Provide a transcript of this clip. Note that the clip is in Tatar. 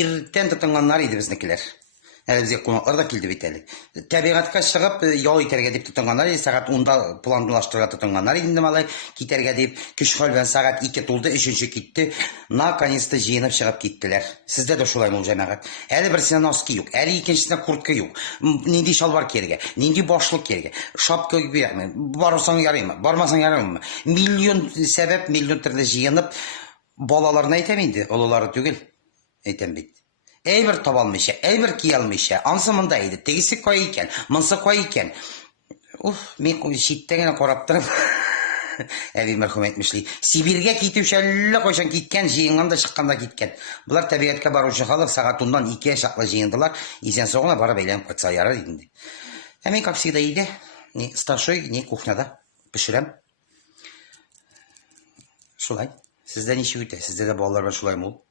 иртен тотынганнар иде безнекелер. Әле безгә кунаклар да килде бит әле. Табигатька чыгып, ял итәргә дип тотынганнар, сәгать 10да планлаштырырга тотынганнар инде малай, китәргә дип, көч-хәл белән сәгать 2 тулды, 3нче китте. Наконец-то җыенып чыгып киттеләр. Сездә дә шулай мул җәмәгать. Әле берсенә носки юк, әле икенчесенә куртка юк. Нинди шалбар кияргә, нинди башлык кияргә, шапка кияргә. Барсаң ярыймы, бармасаң ярыймы? Миллион сәбәп, миллион төрле җыенып, балаларына әйтәм инде, олылары түгел. Әйтәм бит. Әйбер таба алмыйча, әйбер кия алмыйча, ансы монда иде, тегесе кай икән, монсы кай икән. Мин читтә генә карап торып, әби мәрхүм әйтмешли, Сибиргә китүче әллә кайчан киткән, җыенган да чыккан да киткән. Булар табигатькә баручы халык сәгать 10дан 2-гә чаклы җыендылар, исән согына барып әйләнеп кайтса ярар инде. Мин, как всегда, иде, ни старшой, ни кухняда пешерәм. Шулай. Сездә ничек үтә? Сездә дә балалар белән шулаймы ул?